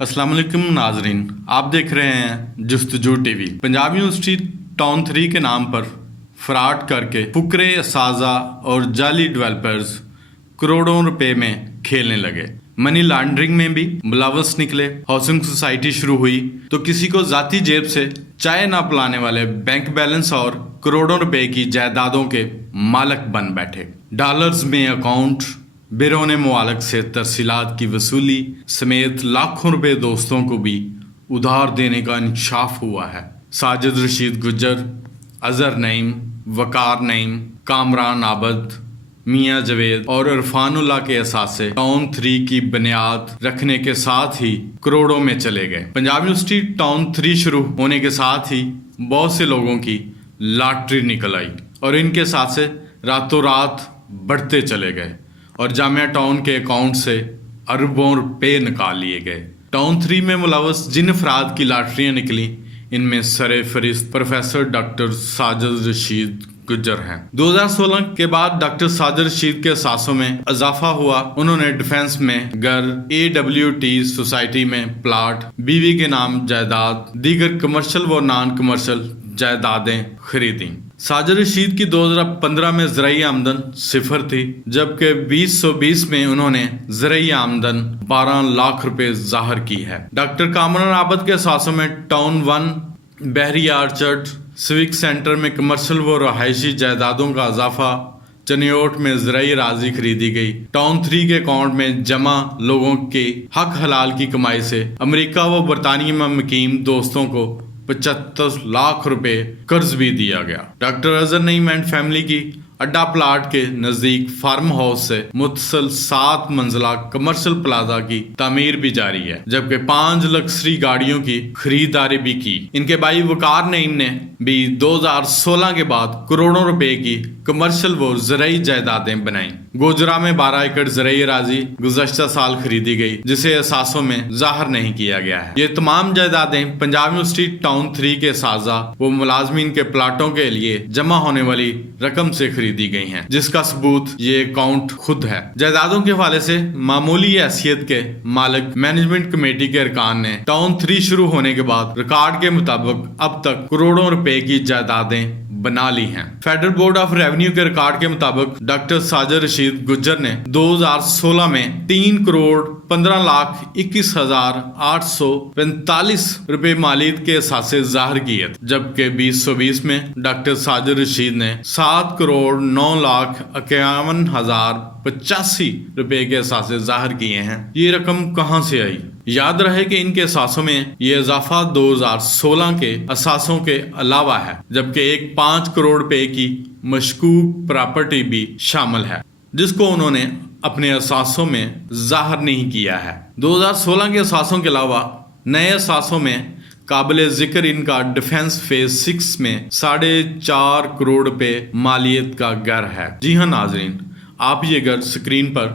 अस्सलाम वालेकुम नाजरीन, आप देख रहे हैं जस्तजू टीवी। पंजाब यूनिवर्सिटी टाउन 3 के नाम पर फ्रॉड करके फुकरे असाजा और जाली डेवलपर्स करोड़ों रुपए में खेलने लगे। मनी लॉन्ड्रिंग में भी मुलव्वस निकले। हाउसिंग सोसाइटी शुरू हुई तो किसी को जाती जेब से चाय ना पिलाने वाले बैंक बैलेंस और करोड़ों रुपए की जायदादों के मालिक बन बैठे। डॉलर्स में अकाउंट, बैरून मुआलक से तरसीलात की वसूली समेत लाखों रुपए दोस्तों को भी उधार देने का इंकशाफ हुआ है। साजिद रशीद गुज्जर, अजहर नईम, वकार नईम, कामरान आबद, मियाँ जवेद और इरफानुल्लाह के असासे टाउन 3 की बुनियाद रखने के साथ ही करोड़ों में चले गए। पंजाब यूनिवर्सिटी टाउन 3 शुरू होने के साथ ही बहुत से लोगों की लॉटरी निकल आई और इनके सासे रातों रात बढ़ते चले गए और जामिया टाउन के अकाउंट से अरबों रुपए निकाल लिए गए। टाउन 3 में मुलव्वस जिन अफराद की लॉटरियां निकली, इनमें सरे फरिस्त प्रोफेसर डॉक्टर साजिद रशीद गुज्जर हैं। 2016 के बाद डॉक्टर साजिद रशीद के सांसों में इजाफा हुआ। उन्होंने डिफेंस में घर, AWT सोसाइटी में प्लाट, बीवी के नाम जायदाद, दीगर कमर्शियल व नॉन कमर्शियल जायदादें खरीदी। साजिद रशीद की 2015 में ज़राई आमदन सिफर थी, जबकि 2020 में उन्होंने ज़राई आमदन 12 लाख रुपए जाहिर की है। डॉक्टर कामरान आबद के सांसों में टाउन 1, बहरी आर्चर्ड, सिविक सेंटर में कमर्शियल व रहायशी जायदादों का इजाफा, चनियोट में ज़राई राजी खरीदी गई। टाउन 3 के अकाउंट में जमा लोगों के हक हलाल की कमाई से अमेरिका व बरतानिया में मुकीम दोस्तों को 75 लाख रुपए कर्ज भी दिया गया। Doctor Azhar Naeem and family की अड्डा प्लाट के नजदीक फार्म हाउस से मुतसल 7 मंजिला कमर्शियल प्लाजा की तामीर भी जारी है, जबकि 5 लग्जरी गाड़ियों की खरीदारी भी की। इनके भाई वकार नईम ने भी 2016 के बाद करोड़ों रुपए की कमर्शियल व ज़राई जायदादें बनाई। गोजरा में 12 एकड़ ज़राई राजी गुज़श्ता साल खरीदी गई, जिसे असासों में जाहिर नहीं किया गया है। ये तमाम जायदादें पंजाब यूनिवर्सिटी टाउन 3 के साजा व मुलाजमीन के प्लाटों के लिए जमा होने वाली रकम से दी गई हैं, जिसका सबूत ये अकाउंट खुद है। जायदादों के हवाले से मामूली हैसियत के मालिक मैनेजमेंट कमेटी के अरकान ने टाउन 3 शुरू होने के बाद रिकॉर्ड के मुताबिक अब तक करोड़ों रुपए की जायदादें बना ली हैं। फेडरल बोर्ड ऑफ रेवेन्यू के रिकॉर्ड के मुताबिक डॉक्टर साजिद रशीद गुज्जर ने 2016 में 3 करोड़ 15 लाख 21,845 रुपए मालियत के असासे जाहिर किए, जबकि 2020 में डॉक्टर साजिद रशीद ने 7 करोड़ 9,51,085 रुपए के असासे जाहिर किए हैं। ये रकम कहां से आई? याद रहे कि इनके असासों में ये इजाफा 2016 के असासों के अलावा है, जबकि एक 5 करोड़ रुपए की मशकूक प्रॉपर्टी भी शामिल है, जिसको उन्होंने अपने असासों में जाहिर नहीं किया है। 2016 के असासों के अलावा नए असासों में काबिल जिक्र इनका डिफेंस फेज 6 में 4.5 करोड़ रुपए मालियत का घर है। जी हाँ नाजरीन, आप ये घर स्क्रीन पर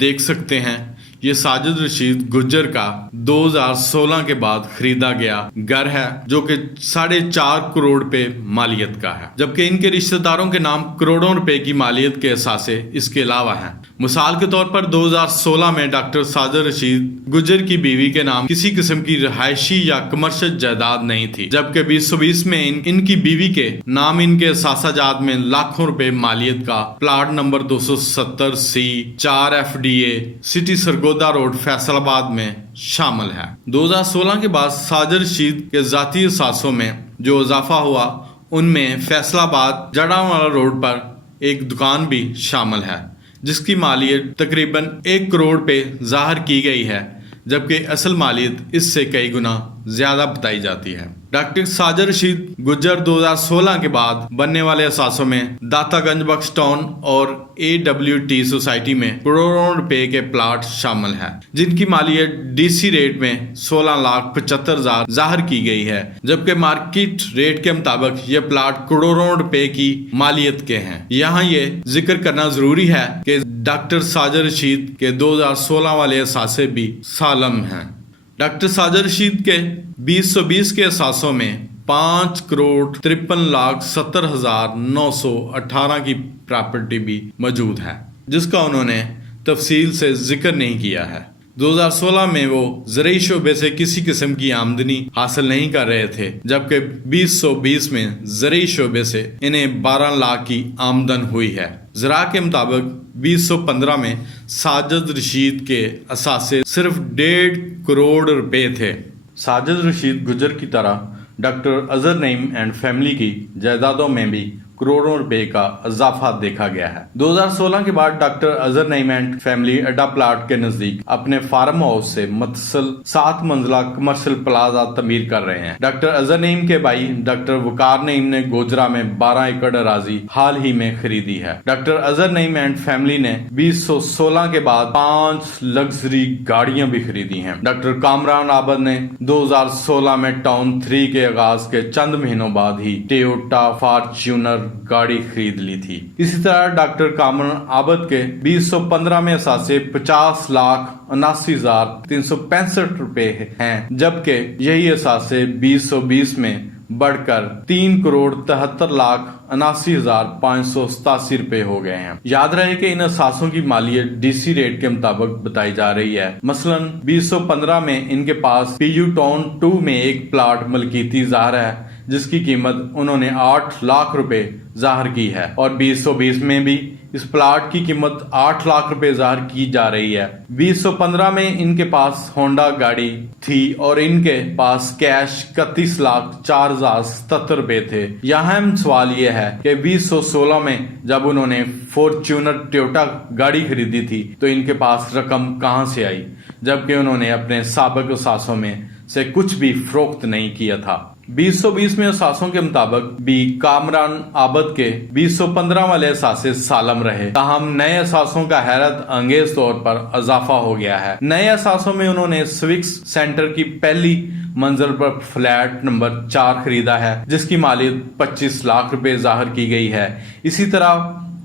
देख सकते हैं। ये साजिद रशीद गुज्जर का 2016 के बाद खरीदा गया घर है, जो कि 4.5 करोड़ रुपए मालियत का है, जबकि इनके रिश्तेदारों के नाम करोड़ों रुपए की मालियत के असासे इसके अलावा हैं। मिसाल के तौर पर 2016 में डॉक्टर साजिद रशीद गुज्जर की बीवी के नाम किसी किस्म की रहायशी या कमर्शियल जायदाद नहीं थी, जबकि 2020 में इनकी बीवी के नाम इनके असासाजात में लाखों रुपए मालियत का plot number 270C 4 FDA city Sargodha road Faisalabad में शामिल है। 2016 के बाद साजिद रशीद के जाती असासों में जो इजाफा हुआ, उनमें फैसलाबाद जड़ावाला रोड पर एक दुकान भी शामिल है, जिसकी मालियत तकरीबन 1 करोड़ पे जाहिर की गई है, जबकि असल मालियत इससे कई गुना ज्यादा बताई जाती है। डॉक्टर साजिद रशीद गुज्जर 2016 के बाद बनने वाले असासों में दातागंज बख्श टाउन और AWT सोसाइटी में करोड़ों रुपए के प्लाट शामिल हैं, जिनकी मालियत DC रेट में 16,75,000 जाहिर की गई है, जबकि मार्केट रेट के मुताबिक ये प्लाट करोड़ों रुपए की मालियत के हैं। यहाँ ये जिक्र करना जरूरी है कि डॉक्टर साजिद रशीद के 2016 वाले असासे भी सालम हैं। डॉक्टर साजिद रशीद के 2020 के असासों में 5 करोड़ 53,70,918 की प्रॉपर्टी भी मौजूद है, जिसका उन्होंने तफसील से जिक्र नहीं किया है। 2016 में वो ज़राई शोबे से किसी किस्म की आमदनी हासिल नहीं कर रहे थे, जबकि 2020 में ज़राई शोबे से इन्हें 12 लाख की आमदन हुई है। ज़रा के मुताबिक 2015 में साजिद रशीद के असासे सिर्फ 1.5 करोड़ रुपए थे। साजिद रशीद गुजर की तरह doctor Azhar Naeem and family की जायदादों में भी करोड़ों रुपए का इजाफा देखा गया है। 2016 के बाद doctor Azhar Naeem and family अड्डा प्लाट के नजदीक अपने फार्म हाउस से मुतसल 7 मंजिला कमर्शियल प्लाजा तमीर कर रहे हैं। डॉक्टर अजहर नईम के भाई डॉक्टर वकार नईम ने गोजरा में 12 एकड़ अराजी हाल ही में खरीदी है। Doctor Azhar Naeem and family ने 2016 के बाद 5 लग्जरी गाड़ियां भी खरीदी हैं। डॉक्टर कामरान आबद ने 2016 में टाउन 3 के आगाज के चंद महीनों बाद ही टोयोटा फॉर्च्यूनर गाड़ी खरीद ली थी। इसी तरह डॉक्टर कामरान आबद के 2015 में असासे 50,79,365 रुपए हैं, जबकि यही असासे 2020 में बढ़कर 3,73,79,587 रुपए हो गए हैं। याद रहे कि इन असासों की मालियत डीसी रेट के मुताबिक बताई जा रही है। मसलन 2015 में इनके पास पीयू टाउन 2 में एक प्लाट मलकीती ज़ाहिर है जिसकी कीमत उन्होंने 8 लाख रुपए जाहिर की है, और 2020 में भी इस प्लाट की कीमत 8 लाख रुपए जाहिर की जा रही है। 2015 में इनके पास होंडा गाड़ी थी और इनके पास कैश 31,04,077 रुपए थे। यहाँ अहम सवाल यह है कि 2016 में जब उन्होंने फॉर्च्यूनर टोयोटा गाड़ी खरीदी थी तो इनके पास रकम कहाँ से आई, जबकि उन्होंने अपने साबिक असासों में से कुछ भी फरोख्त नहीं किया था। 2020 में असासों के मुताबिक भी कामरान आबद के 2015 वाले असासे सालम रहे, ताहम नए असासों का हैरत अंगेज तौर पर इजाफा हो गया है। नए असासों में उन्होंने स्विक्स सेंटर की पहली मंजिल पर फ्लैट नंबर 4 खरीदा है जिसकी मालियत 25 लाख रुपए जाहिर की गई है। इसी तरह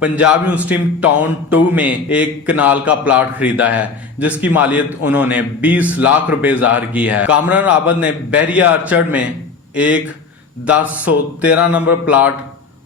पंजाब यूनिवर्सिटी टाउन 2 में एक कनाल का प्लाट खरीदा है जिसकी मालियत उन्होंने 20 लाख रुपए जाहिर की है। कामरान आबद ने बैरिया आर्चर्ड में एक 1013 नंबर प्लाट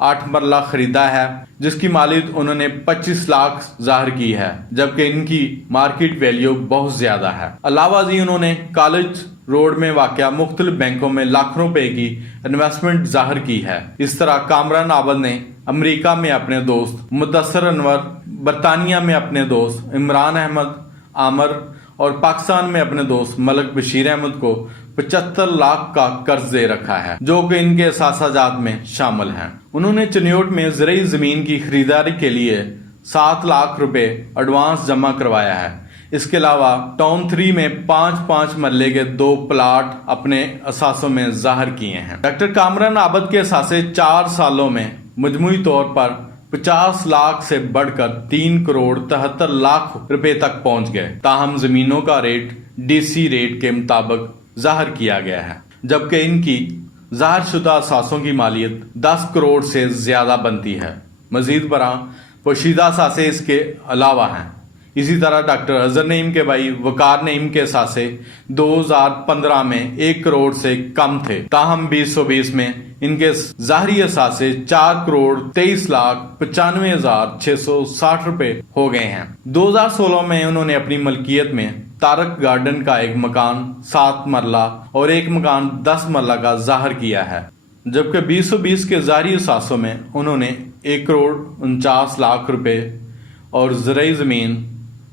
8 मरला खरीदा है जिसकी मालियत उन्होंने 25 लाख जाहिर की है, जबकि इनकी मार्केट वैल्यू बहुत ज्यादा है। अलावा जी उन्होंने कॉलेज रोड में वाक़या मुख्तलिफ बैंकों में लाखों रुपए की इन्वेस्टमेंट जाहिर की है। इस तरह कामरान आबद ने अमेरिका में अपने दोस्त मुदस्सर अनवर, बरतानिया में अपने दोस्त इमरान अहमद आमर और पाकिस्तान में अपने दोस्त मलक बशीर अहमद को 75 लाख का कर्ज दे रखा है जो कि इनके असासाजात में शामिल हैं। उन्होंने चनियोट में ज़राई ज़मीन की खरीदारी के लिए 7 लाख रुपए एडवांस जमा करवाया है। इसके अलावा टाउन 3 में 5-5 मरले के 2 प्लाट अपने असासों में जाहिर किए हैं। डॉक्टर कामरान आबद के असासे 4 सालों में मजमूई तौर पर 50 लाख से बढ़कर 3,73,00,000 रुपए तक पहुंच गए, ताहम जमीनों का रेट डीसी रेट के मुताबिक जाहिर किया गया है, जबकि इनकी जाहिर शुदा असासों की मालियत 10 करोड़ से ज्यादा बनती है। मजीद बरा पोशीदा असासे इसके अलावा हैं। इसी तरह डॉक्टर अजहर नईम के भाई वकार नईम के असासे 2015 में 1 करोड़ से कम थे, ताहम 2020 में इनके जाहरी असासे 4,23,95,660 रुपए हो गए हैं। 2016 में उन्होंने अपनी मलकियत में तारक गार्डन का एक मकान 7 मरला और एक मकान 10 मरला का जाहिर किया है, जबकि 2020 के जाहरी असासों में उन्होंने 1,49,00,000 रुपए और ज़राई ज़मीन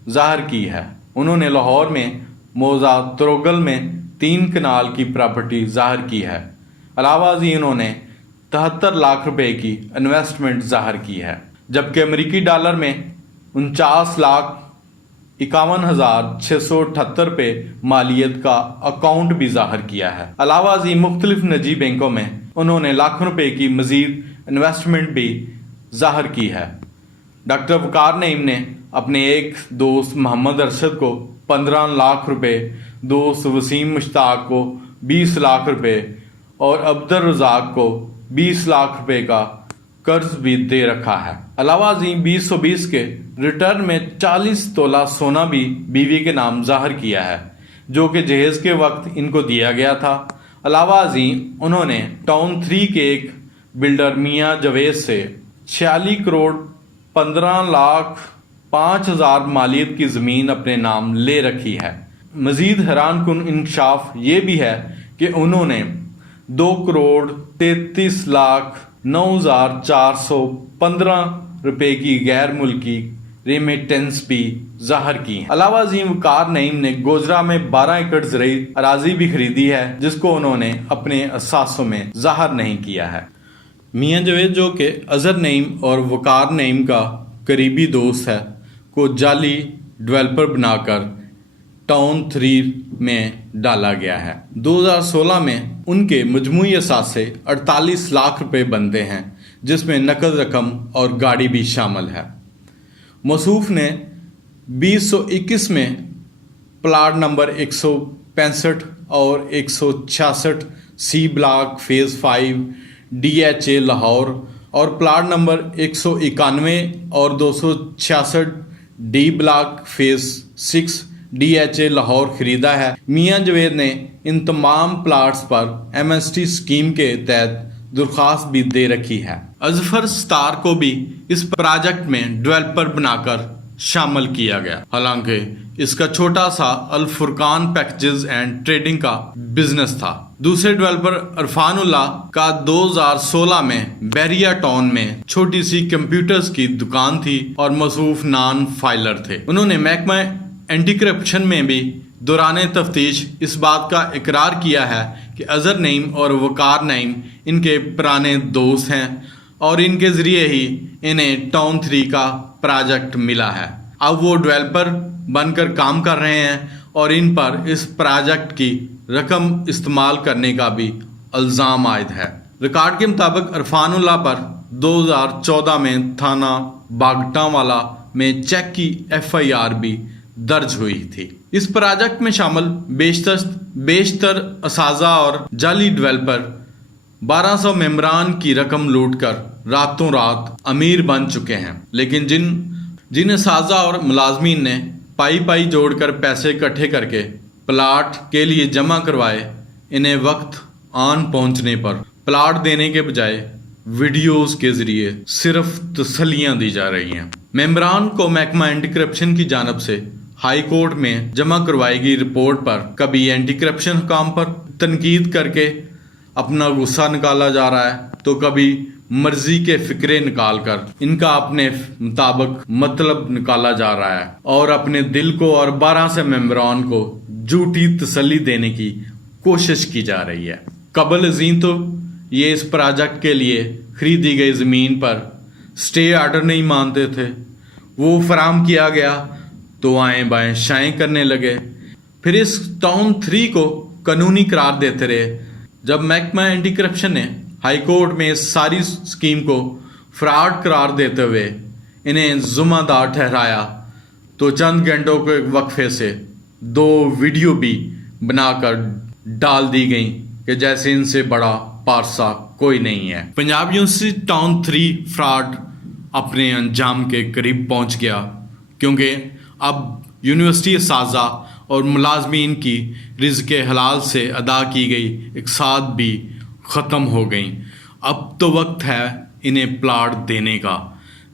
जाहिर की है। उन्होंने लाहौर में मौजा तरोगल में 3 कनाल की प्रॉपर्टी जाहिर की है। अलावा जी उन्होंने 73 लाख रुपए की इन्वेस्टमेंट जाहिर की है, जबकि अमेरिकी डॉलर में 49,51,678 रुपए मालियत का अकाउंट भी जाहिर किया है। अलावा जी मुख्तलिफ निजी बैंकों में उन्होंने लाखों रुपए की मजीद इन्वेस्टमेंट भी जाहिर की है। डॉक्टर वकार नईम ने अपने एक दोस्त मोहम्मद अरशद को 15 लाख रुपए, दोस्त वसीम मुश्ताक को 20 लाख रुपए और अब्दुल रज़ाक को 20 लाख रुपए का कर्ज भी दे रखा है। अलावा जी 2020 के रिटर्न में 40 तोला सोना भी बीवी के नाम जाहिर किया है जो कि जहेज के वक्त इनको दिया गया था। अलावा जी उन्होंने टाउन 3 के एक बिल्डर मियां जवेद से 46 करोड़ 15,05,000 मालियत की जमीन अपने नाम ले रखी है। مزید حیران کن انکشاف یہ بھی ہے کہ انہوں نے 2,33,09,415 روپے کی غیر ملکی ریمیٹنس بھی ظاہر کی ہیں۔ علاوہ ازیں وقار نعیم نے گوجرا میں 12 ایکڑ زرعی اراضی بھی خریدی ہے جس کو انہوں نے اپنے اثاثوں میں ظاہر نہیں کیا ہے۔ میاں جاوید جو کہ اظہر نعیم اور وقار نعیم کا قریبی دوست ہے کو جعلی ڈیولپر بنا کر ٹاؤن 3 میں ڈالا گیا ہے۔ 2016 میں ان کے مجموعی اثاثے 48 لاکھ روپے بنتے ہیں جس میں نقد رقم اور گاڑی بھی شامل ہے۔ موصوف نے 2021 میں پلاٹ نمبر 165 اور 166 سی بلاک فیز 5 DHA لاہور اور پلاٹ نمبر 191 اور 266 D block phase 6 DHA Lahore خریدا ہے۔ میاں جاوید نے ان تمام پلاٹس پر MST اسکیم کے تحت درخواست بھی دے رکھی ہے۔ اظفر ستار کو بھی اس پروجیکٹ میں ڈیولپر بنا کر شامل کیا گیا، حالانکہ اس کا چھوٹا سا الفرقان پیکجز اینڈ ٹریڈنگ کا بزنس تھا۔ دوسرے ڈیولپر عرفان اللہ کا 2016 میں بحریہ ٹاؤن میں چھوٹی سی کمپیوٹرز کی دکان تھی اور موصوف نان فائلر تھے۔ انہوں نے محکمہ اینٹی کرپشن میں بھی دوران تفتیش اس بات کا اقرار کیا ہے کہ اظہر نعیم اور وقار نعیم ان کے پرانے دوست ہیں اور ان کے ذریعے ہی انہیں ٹاؤن 3 کا پروجیکٹ ملا ہے۔ اب وہ ڈیولپر بن کر کام کر رہے ہیں اور ان پر اس پروجیکٹ کی رقم استعمال کرنے کا بھی الزام عائد ہے۔ ریکارڈ کے مطابق عرفان اللہ پر 2014 میں تھانہ باگٹا والا میں چیک کی FIR بھی درج ہوئی تھی۔ اس پروجیکٹ میں شامل بیشتر اساتذہ اور جعلی ڈیولپر 1200 ممبران کی رقم لوٹ کر راتوں رات امیر بن چکے ہیں، لیکن جن اساتذہ اور ملازمین نے پائی جوڑ کر پیسے اکٹھے کر کے پلاٹ کے لیے جمع کروائے، انہیں وقت آن پہنچنے پر پلاٹ دینے کے بجائے ویڈیوز کے ذریعے صرف تسلیاں دی جا رہی ہیں۔ ممبران کو محکمہ اینٹی کرپشن کی جانب سے ہائی کورٹ میں جمع کروائی گئی رپورٹ پر کبھی اینٹی کرپشن حکام پر تنقید کر کے اپنا غصہ نکالا جا رہا ہے تو کبھی مرضی کے فکرے نکال کر ان کا اپنے مطابق مطلب نکالا جا رہا ہے اور اپنے دل کو اور 12 سے ممبران کو جھوٹی تسلی دینے کی کوشش کی جا رہی ہے۔ قبل ازیں تو یہ اس پروجیکٹ کے لیے خریدی گئی زمین پر سٹے آرڈر نہیں مانتے تھے، وہ فراہم کیا گیا تو آئیں بائیں شائیں کرنے لگے، پھر اس ٹاؤن 3 کو قانونی قرار دیتے رہے۔ جب محکمہ اینٹی کرپشن نے ہائی کورٹ میں اس ساری اسکیم کو فراڈ قرار دیتے ہوئے انہیں ذمہ دار ٹھہرایا تو چند گھنٹوں کے وقفے سے 2 ویڈیو بھی بنا کر ڈال دی گئیں کہ جیسے ان سے بڑا پارسا کوئی نہیں ہے۔ پنجاب یونیورسٹی ٹاؤن 3 فراڈ اپنے انجام کے قریب پہنچ گیا، کیونکہ اب یونیورسٹی اساتذہ اور ملازمین کی رزق حلال سے ادا کی گئی اقساط بھی ختم ہو گئیں۔ اب تو وقت ہے انہیں پلاٹ دینے کا،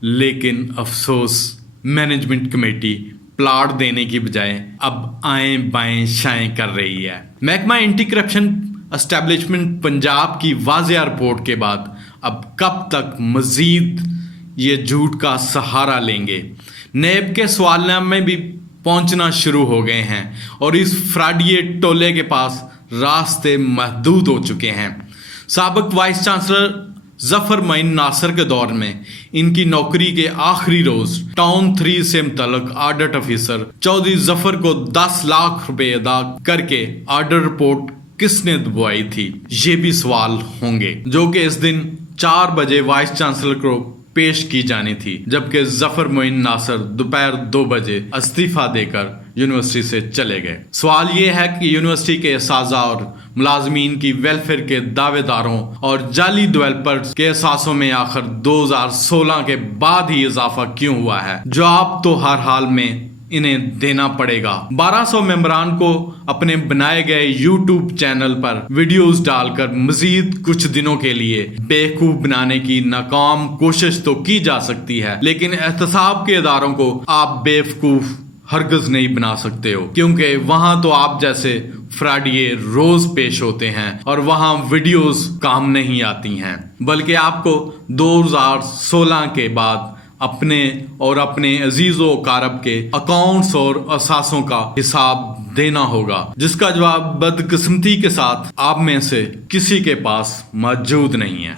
لیکن افسوس مینجمنٹ کمیٹی پلاٹ دینے کی بجائے اب آئیں بائیں شائیں کر رہی ہے۔ محکمہ اینٹی کرپشن اسٹیبلشمنٹ پنجاب کی واضح رپورٹ کے بعد اب کب تک مزید یہ جھوٹ کا سہارا لیں گے؟ نیب کے سوال نامے بھی پہنچنا شروع ہو گئے ہیں اور اس فراڈیے ٹولے کے پاس راستے محدود ہو چکے ہیں۔ سابق وائس چانسلر ظفر معین ناصر کے دور میں ان کی نوکری کے آخری روز ٹاؤن 3 سے متعلق آڈٹ افیسر چودھری ظفر کو 10 لاکھ روپے ادا کر کے آڈٹ رپورٹ کس نے دبوائی تھی، یہ بھی سوال ہوں گے، جو کہ اس دن 4 بجے وائس چانسلر کو پیش کی جانی تھی، جبکہ ظفر معین ناصر دوپہر 2 بجے استعفیٰ دے کر یونیورسٹی سے چلے گئے۔ سوال یہ ہے کہ یونیورسٹی کے اساتذہ اور ملازمین کی ویلفیئر کے دعوے داروں اور جعلی ڈیولپرز کے اثاثوں میں آخر 2016 کے بعد ہی اضافہ کیوں ہوا ہے؟ جواب تو ہر حال میں انہیں دینا پڑے گا۔ 1200 ممبران کو اپنے بنائے گئے YouTube چینل پر ویڈیوز ڈال کر مزید کچھ دنوں کے لیے بیوقوف بنانے کی ناکام کوشش تو کی جا سکتی ہے، لیکن احتساب کے اداروں کو آپ بیوقوف ہرگز نہیں بنا سکتے ہو، کیونکہ وہاں تو آپ جیسے فراڈیے روز پیش ہوتے ہیں اور وہاں ویڈیوز کام نہیں آتی ہیں، بلکہ آپ کو 2016 کے بعد اپنے اور اپنے عزیز و اقارب کے اکاؤنٹس اور اثاثوں کا حساب دینا ہوگا، جس کا جواب بدقسمتی کے ساتھ آپ میں سے کسی کے پاس موجود نہیں ہے۔